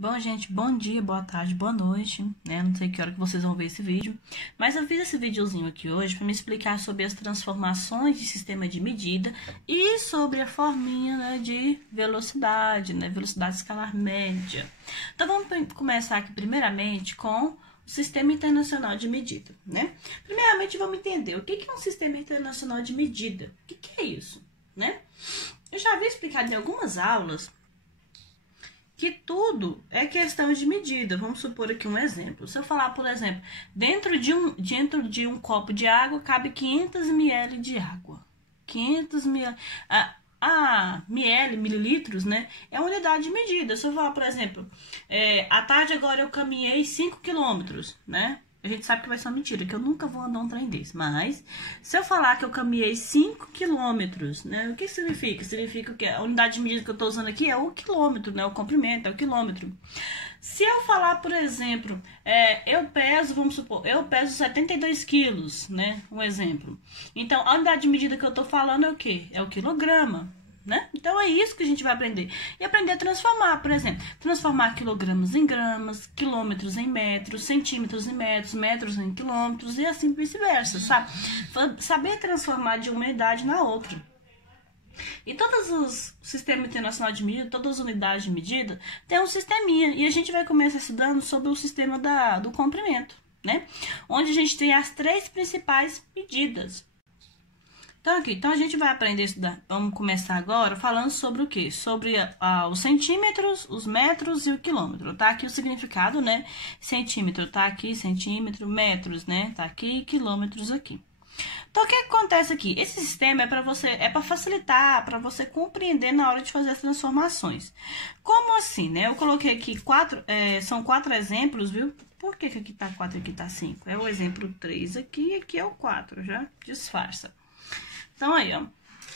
Bom, gente, bom dia, boa tarde, boa noite, né? Não sei que hora que vocês vão ver esse vídeo, mas eu fiz esse videozinho aqui hoje para me explicar sobre as transformações de sistema de medida e sobre a forminha, né, de velocidade, né? Velocidade escalar média. Então, vamos começar aqui primeiramente com o Sistema Internacional de Medida, né? Primeiramente, vamos entender o que é um Sistema Internacional de Medida. O que é isso, né? Eu já havia explicado em algumas aulas que tudo é questão de medida. Vamos supor aqui um exemplo. Se eu falar, por exemplo, dentro de um copo de água cabe 500 ml de água. 500 ml, mililitros, né? É uma unidade de medida. Se eu falar, por exemplo, à tarde agora eu caminhei 5 quilômetros, né? A gente sabe que vai ser uma mentira, que eu nunca vou andar um trem desse. Mas, se eu falar que eu caminhei 5 quilômetros, né? O que significa? Significa que a unidade de medida que eu estou usando aqui é o quilômetro, né? O comprimento, é o quilômetro. Se eu falar, por exemplo, eu peso, vamos supor, eu peso 72 quilos, né? Um exemplo. Então, a unidade de medida que eu estou falando é o quê? É o quilograma. Né? Então é isso que a gente vai aprender. E aprender a transformar, por exemplo, transformar quilogramas em gramas, quilômetros em metros, centímetros em metros, metros em quilômetros e assim vice-versa, sabe? Saber transformar de uma unidade na outra. E todos os sistemas internacionais de medida, todas as unidades de medida, tem um sisteminha. E a gente vai começar estudando sobre o sistema do comprimento, né? Onde a gente tem as três principais medidas. Então a gente vai aprender a estudar. Vamos começar agora falando sobre o quê? Sobre os centímetros, os metros e o quilômetro. Tá aqui o significado, né? Centímetro tá aqui, centímetro, metros, né? Tá aqui, quilômetros aqui. Então o que acontece aqui? Esse sistema é para facilitar, para você compreender na hora de fazer as transformações. Como assim, né? Eu coloquei aqui são 4 exemplos, viu? Por que aqui tá 4 e aqui tá 5? É o exemplo 3 aqui e aqui é o 4, já disfarça. Então, aí, ó.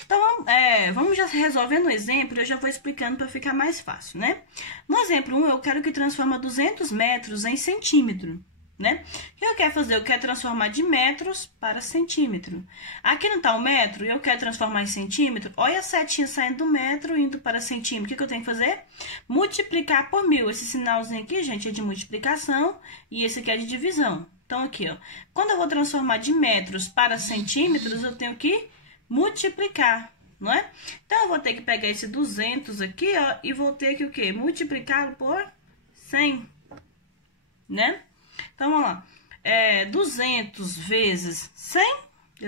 Então, vamos já resolvendo o exemplo, eu já vou explicando para ficar mais fácil, né? No exemplo 1, eu quero que transforme 200 metros em centímetro, né? O que eu quero fazer? Eu quero transformar de metros para centímetro. Aqui não tá o metro, e eu quero transformar em centímetro. Olha a setinha saindo do metro, indo para centímetro. O que eu tenho que fazer? Multiplicar por 1000. Esse sinalzinho aqui, gente, é de multiplicação, e esse aqui é de divisão. Então, aqui, ó. Quando eu vou transformar de metros para centímetros, eu tenho que multiplicar, não é? Então, eu vou ter que pegar esse 200 aqui, ó, e vou ter que o quê? Multiplicá-lo por 100, né? Então, vamos lá. 200 vezes 100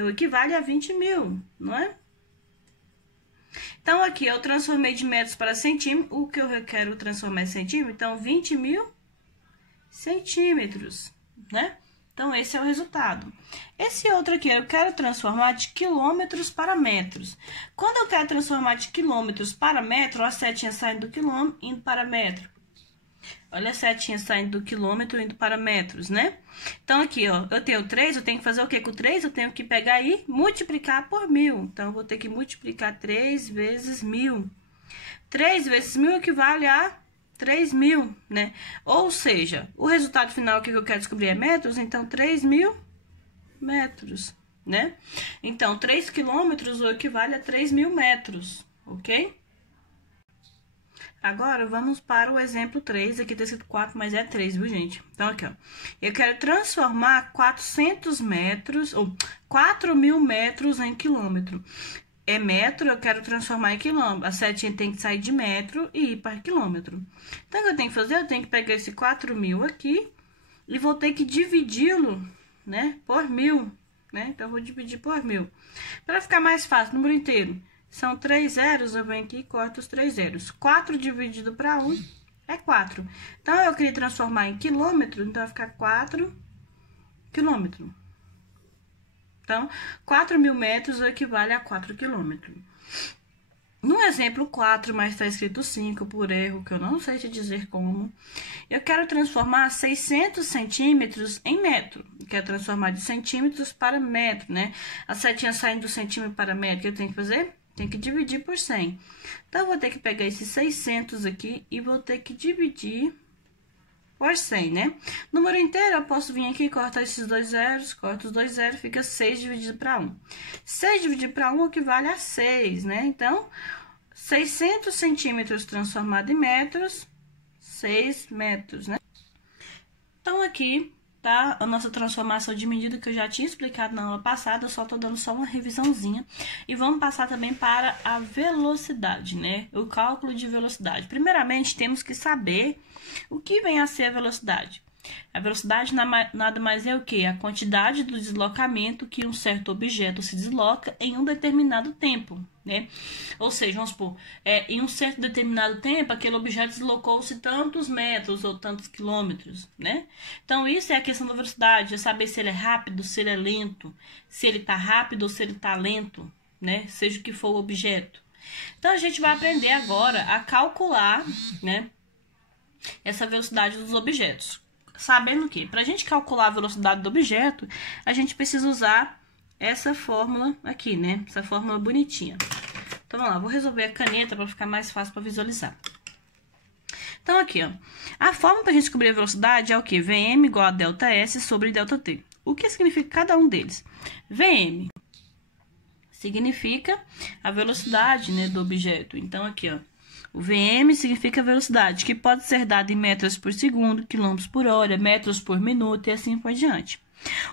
equivale a 20.000, não é? Então, aqui eu transformei de metros para centímetros. O que eu quero transformar em centímetro? Então, 20.000 centímetros, né? Então, esse é o resultado. Esse outro aqui, eu quero transformar de quilômetros para metros. Quando eu quero transformar de quilômetros para metro, olha a setinha saindo do quilômetro, indo para metro. Olha a setinha saindo do quilômetro, indo para metros, né? Então, aqui, ó, eu tenho 3, eu tenho que fazer o que com 3? Eu tenho que pegar e multiplicar por 1000. Então, eu vou ter que multiplicar 3 vezes 1000. 3 vezes 1000 equivale a 3.000, né? Ou seja, o resultado final que eu quero descobrir é metros, então 3.000 metros, né? Então, 3 quilômetros equivale a 3.000 metros, ok? Agora, vamos para o exemplo 3, aqui tá escrito 4, mas é 3, viu, gente? Então, aqui, ó. Eu quero transformar 400 metros, ou 4.000 metros em quilômetro. É metro, eu quero transformar em quilômetro. A setinha tem que sair de metro e ir para quilômetro. Então, o que eu tenho que fazer? Eu tenho que pegar esse 4.000 aqui e vou ter que dividi-lo, né, por 1000, né? Então, eu vou dividir por 1000. Para ficar mais fácil, número inteiro. São 3 zeros, eu venho aqui e corto os 3 zeros. 4 dividido para 1 é 4. Então, eu queria transformar em quilômetro, então vai ficar 4 quilômetros. Então, 4.000 metros equivale a 4 quilômetros. No exemplo 4, mas está escrito 5 por erro, que eu não sei te dizer como. Eu quero transformar 600 centímetros em metro. Eu quero transformar de centímetros para metro, né? A setinha saindo do centímetro para metro, o que eu tenho que fazer? Tem que dividir por 100. Então, eu vou ter que pegar esses 600 aqui e vou ter que dividir por 100, né? Número inteiro, eu posso vir aqui, cortar esses 2 zeros, corto os 2 zeros, fica 6 dividido para 1. 6 dividido para 1 equivale a 6, né? Então, 600 centímetros transformado em metros 6 metros, né? Então, aqui tá a nossa transformação de medida que eu já tinha explicado na aula passada, eu só tô dando só uma revisãozinha. E vamos passar também para a velocidade, né? O cálculo de velocidade. Primeiramente, temos que saber o que vem a ser a velocidade. A velocidade nada mais é o que? A quantidade do deslocamento que um certo objeto se desloca em um determinado tempo, né? Ou seja, vamos supor, em um certo determinado tempo, aquele objeto deslocou-se tantos metros ou tantos quilômetros, né? Então, isso é a questão da velocidade, é saber se ele é rápido, se ele é lento, se ele está rápido ou se ele está lento, né? Seja o que for o objeto. Então, a gente vai aprender agora a calcular, né, essa velocidade dos objetos. Sabendo que, para a gente calcular a velocidade do objeto, a gente precisa usar essa fórmula aqui, né? Essa fórmula bonitinha. Então, vamos lá, vou resolver a caneta para ficar mais fácil para visualizar. Então, aqui, ó. A fórmula para a gente descobrir a velocidade é o quê? Vm igual a ΔS sobre ΔT. O que significa cada um deles? Vm significa a velocidade, né, do objeto. Então, aqui, ó. O Vm significa a velocidade, que pode ser dada em metros por segundo, quilômetros por hora, metros por minuto e assim por diante.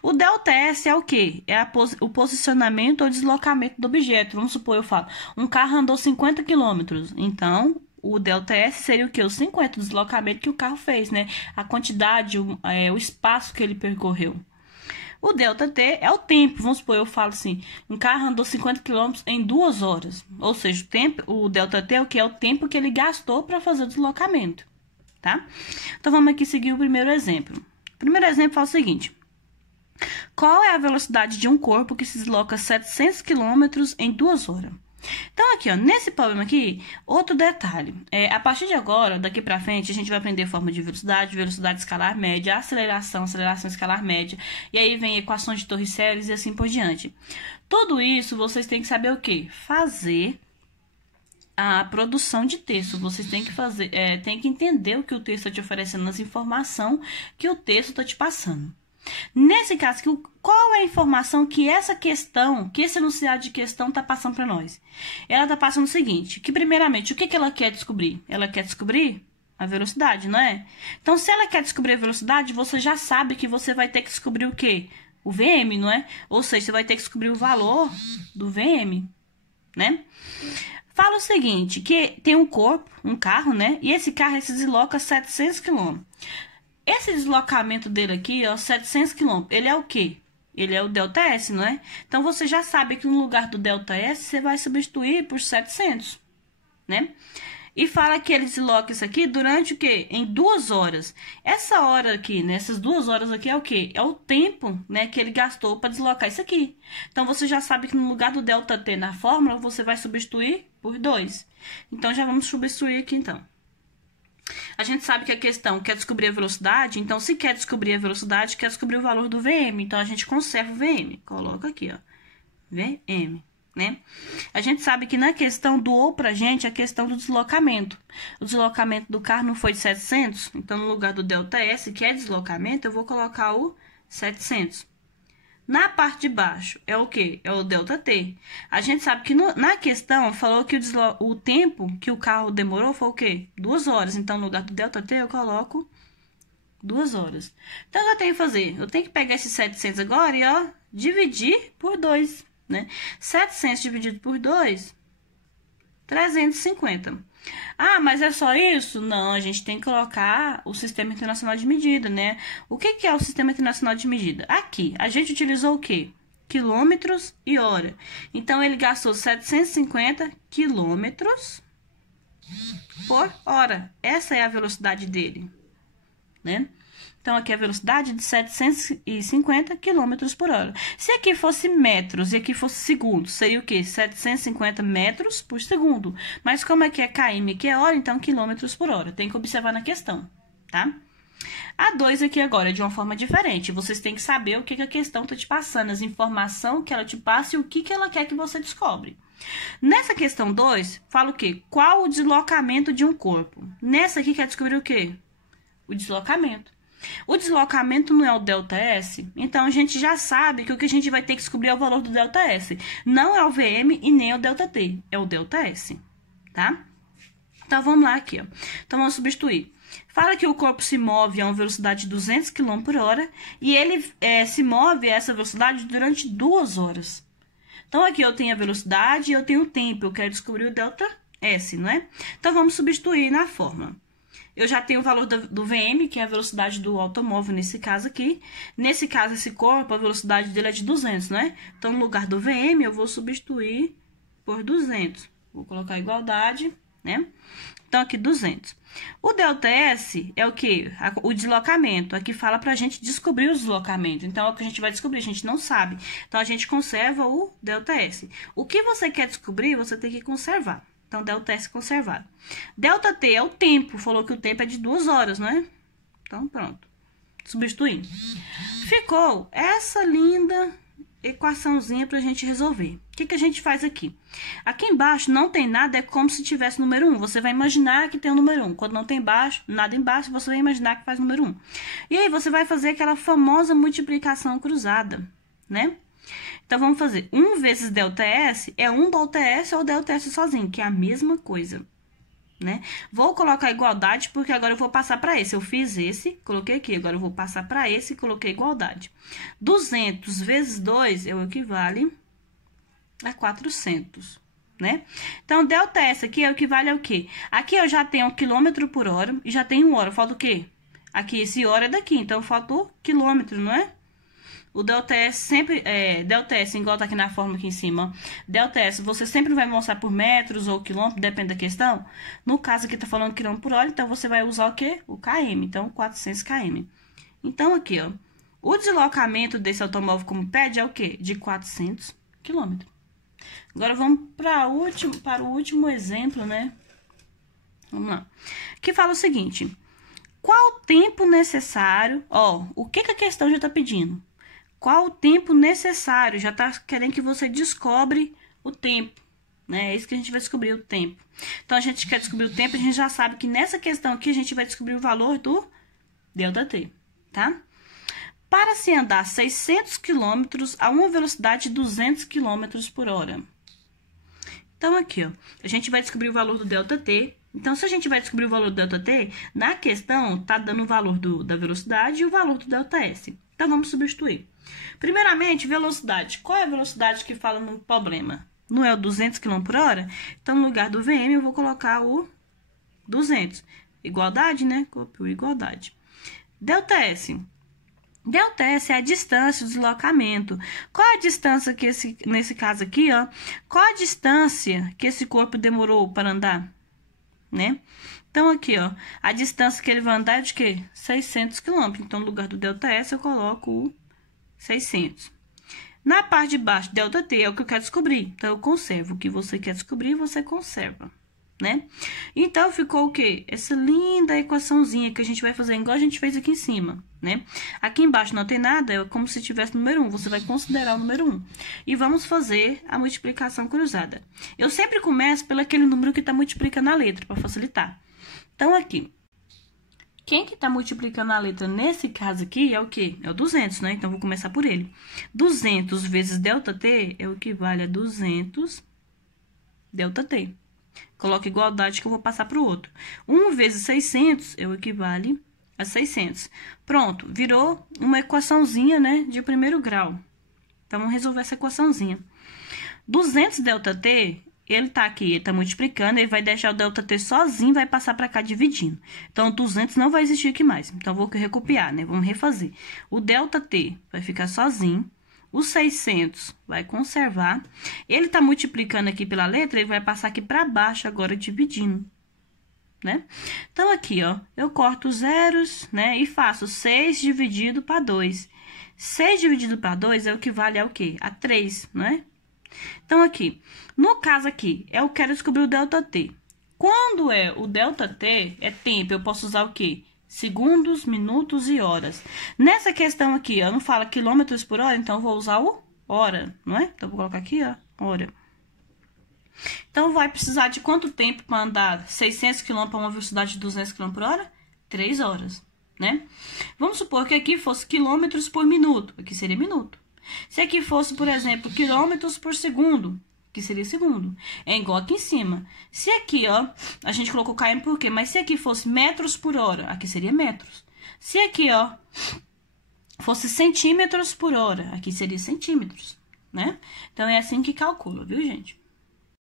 O ΔS é o quê? É o posicionamento ou deslocamento do objeto. Vamos supor, eu falo, um carro andou 50 quilômetros. Então, o ΔS seria o quê? Os 50 do deslocamento que o carro fez, né? A quantidade, o espaço que ele percorreu. O ΔT é o tempo. Vamos supor, eu falo assim, um carro andou 50 km em 2 horas. Ou seja, o ΔT é o que? É o tempo que ele gastou para fazer o deslocamento, tá? Então, vamos aqui seguir o primeiro exemplo. O primeiro exemplo fala o seguinte. Qual é a velocidade de um corpo que se desloca 700 km em 2 horas? Então, aqui, ó, nesse problema aqui, outro detalhe. A partir de agora, daqui pra frente, a gente vai aprender forma de velocidade, velocidade escalar média, aceleração escalar média, e aí vem equações de Torricelli e assim por diante. Tudo isso, vocês têm que saber o quê? Fazer a produção de texto. Vocês têm que fazer, têm que entender o que o texto está te oferecendo, as informações que o texto está te passando. Nesse caso aqui, qual é a informação que essa questão, que esse enunciado de questão está passando para nós? Ela está passando o seguinte, que primeiramente, o que ela quer descobrir? Ela quer descobrir a velocidade, não é? Então, se ela quer descobrir a velocidade, você já sabe que você vai ter que descobrir o quê? O Vm, não é? Ou seja, você vai ter que descobrir o valor do Vm, né? Fala o seguinte, que tem um corpo, um carro, né? E esse carro se desloca 700 km. Esse deslocamento dele aqui, ó, 700 km, ele é o quê? Ele é o ΔS, não é? Então, você já sabe que no lugar do ΔS, você vai substituir por 700, né? E fala que ele desloca isso aqui durante o quê? Em 2 horas. Essa hora aqui, né? Essas 2 horas aqui é o quê? É o tempo, né, que ele gastou para deslocar isso aqui. Então, você já sabe que no lugar do ΔT na fórmula, você vai substituir por 2. Então, já vamos substituir aqui, então. A gente sabe que a questão quer descobrir a velocidade, então se quer descobrir a velocidade, quer descobrir o valor do Vm. Então, a gente conserva o Vm. Coloca aqui, ó. Vm, né? A gente sabe que na questão doou pra gente a questão do deslocamento. O deslocamento do carro não foi de 700, então no lugar do ΔS, que é deslocamento, eu vou colocar o 700. Na parte de baixo, é o quê? É o ΔT. A gente sabe que na questão falou que o tempo que o carro demorou foi o quê? 2 horas. Então, no lugar do ΔT, eu coloco 2 horas. Então, o que eu tenho que fazer? Eu tenho que pegar esses 700 agora e, ó, dividir por 2, né? 700 dividido por 2, 350. Ah, mas é só isso? Não, a gente tem que colocar o Sistema Internacional de Medida, né? O que é o Sistema Internacional de Medida? Aqui, a gente utilizou o quê? Quilômetros e hora. Então, ele gastou 750 quilômetros por hora. Essa é a velocidade dele, né? Então, aqui a velocidade de 750 km por hora. Se aqui fosse metros e aqui fosse segundos, seria o quê? 750 metros por segundo. Mas como aqui é km, aqui é hora, então quilômetros por hora. Tem que observar na questão, tá? A 2 aqui agora é de uma forma diferente. Vocês têm que saber o que a questão está te passando, as informações que ela te passa e o que ela quer que você descobre. Nessa questão 2, fala o quê? Qual o deslocamento de um corpo? Nessa aqui quer descobrir o quê? O deslocamento. O deslocamento não é o ΔS, então a gente já sabe que o que a gente vai ter que descobrir é o valor do ΔS. Não é o Vm e nem o ΔT, é o ΔS, tá? Então, vamos lá aqui, ó. Então, vamos substituir. Fala que o corpo se move a uma velocidade de 200 km por hora e ele se move a essa velocidade durante 2 horas. Então, aqui eu tenho a velocidade e eu tenho o tempo. Eu quero descobrir o delta S, não é? Então, vamos substituir na fórmula. Eu já tenho o valor do VM, que é a velocidade do automóvel nesse caso aqui. Nesse caso, esse corpo, a velocidade dele é de 200, não é? Então, no lugar do VM, eu vou substituir por 200. Vou colocar igualdade, né? Então, aqui 200. O delta S é o quê? O deslocamento. Aqui fala pra gente descobrir o deslocamento. Então, é o que a gente vai descobrir, a gente não sabe. Então, a gente conserva o delta S. O que você quer descobrir, você tem que conservar. Então, delta S conservado. Delta T é o tempo. Falou que o tempo é de 2 horas, não é? Então, pronto. Substituindo. Ficou essa linda equaçãozinha pra gente resolver. O que a gente faz aqui? Aqui embaixo não tem nada, é como se tivesse número 1. Você vai imaginar que tem o número 1. Quando não tem nada embaixo, você vai imaginar que faz número 1. E aí, você vai fazer aquela famosa multiplicação cruzada, né? Então, vamos fazer 1 vezes delta S é 1 delta S ou delta S sozinho, que é a mesma coisa, né? Vou colocar igualdade, porque agora eu vou passar para esse. Eu fiz esse, coloquei aqui. Agora eu vou passar para esse e coloquei igualdade. 200 vezes 2 é o equivale a 400, né? Então, delta S aqui é o equivale ao quê? Aqui eu já tenho quilômetro por hora e já tenho hora. Falta o quê? Aqui, esse hora é daqui. Então, faltou quilômetro, não é? O delta S sempre, delta S, igual tá aqui na fórmula aqui em cima, delta S, você sempre vai mostrar por metros ou quilômetros, depende da questão. No caso aqui tá falando quilômetro por hora, então você vai usar o quê? O km, então 400 km. Então aqui, ó, o deslocamento desse automóvel como pede é o quê? De 400 km. Agora vamos para o último exemplo, né? Vamos lá. Que fala o seguinte: qual o tempo necessário? Ó, o que a questão já tá pedindo? Qual o tempo necessário? Já tá querendo que você descobre o tempo, né? É isso que a gente vai descobrir, o tempo. Então, a gente quer descobrir o tempo, a gente já sabe que nessa questão aqui, a gente vai descobrir o valor do delta T, tá? Para se andar 600 km a uma velocidade de 200 km por hora. Então, aqui, ó, a gente vai descobrir o valor do delta T. Então, se a gente vai descobrir o valor do delta T, na questão, tá dando o valor da velocidade e o valor do delta S. Então, vamos substituir. Primeiramente, velocidade. Qual é a velocidade que fala no problema? Não é o 200 km por hora? Então, no lugar do VM, eu vou colocar o 200. Igualdade, né? Copio igualdade. Delta S. Delta S é a distância, o deslocamento. Qual é a distância que nesse caso aqui, ó? Qual a distância que esse corpo demorou para andar? Né? Então, aqui, ó, a distância que ele vai andar é de quê? 600 km. Então, no lugar do delta S, eu coloco o 600. Na parte de baixo, delta T é o que eu quero descobrir. Então, eu conservo. O que você quer descobrir, você conserva, né? Então, ficou o quê? Essa linda equaçãozinha que a gente vai fazer igual a gente fez aqui em cima, né? Aqui embaixo não tem nada, é como se tivesse número 1. Você vai considerar o número 1. E vamos fazer a multiplicação cruzada. Eu sempre começo pelo aquele número que está multiplicando a letra, para facilitar. Então, aqui, quem que tá multiplicando a letra nesse caso aqui é o quê? É o 200, né? Então, vou começar por ele. 200 vezes delta T é o que vale a 200 delta T. Coloca igualdade que eu vou passar para o outro. 1 vezes 600 é o equivale a 600. Pronto, virou uma equaçãozinha, né, de primeiro grau. Então, vamos resolver essa equaçãozinha. 200 delta T... Ele tá aqui, ele tá multiplicando, ele vai deixar o delta T sozinho, vai passar para cá dividindo. Então, 200 não vai existir aqui mais. Então, vou recopiar, né? Vamos refazer. O delta T vai ficar sozinho. O 600 vai conservar. Ele tá multiplicando aqui pela letra, ele vai passar aqui para baixo agora dividindo, né? Então, aqui, ó, eu corto os zeros, né? E faço 6 dividido para 2. 6 dividido para 2 é o que vale ao quê? A 3, não é? Então, aqui, no caso aqui, eu quero descobrir o delta T. Quando é o delta T, é tempo, eu posso usar o quê? Segundos, minutos e horas. Nessa questão aqui, ó, não fala quilômetros por hora, então eu vou usar o hora, não é? Então, vou colocar aqui, ó, hora. Então, vai precisar de quanto tempo para andar 600 km a uma velocidade de 200 km por hora? 3 horas, né? Vamos supor que aqui fosse quilômetros por minuto, aqui seria minuto. Se aqui fosse, por exemplo, quilômetros por segundo, que seria segundo. É igual aqui em cima. Se aqui, ó, a gente colocou km por quê? Mas se aqui fosse metros por hora, aqui seria metros. Se aqui, ó, fosse centímetros por hora, aqui seria centímetros, né? Então, é assim que calcula, viu, gente?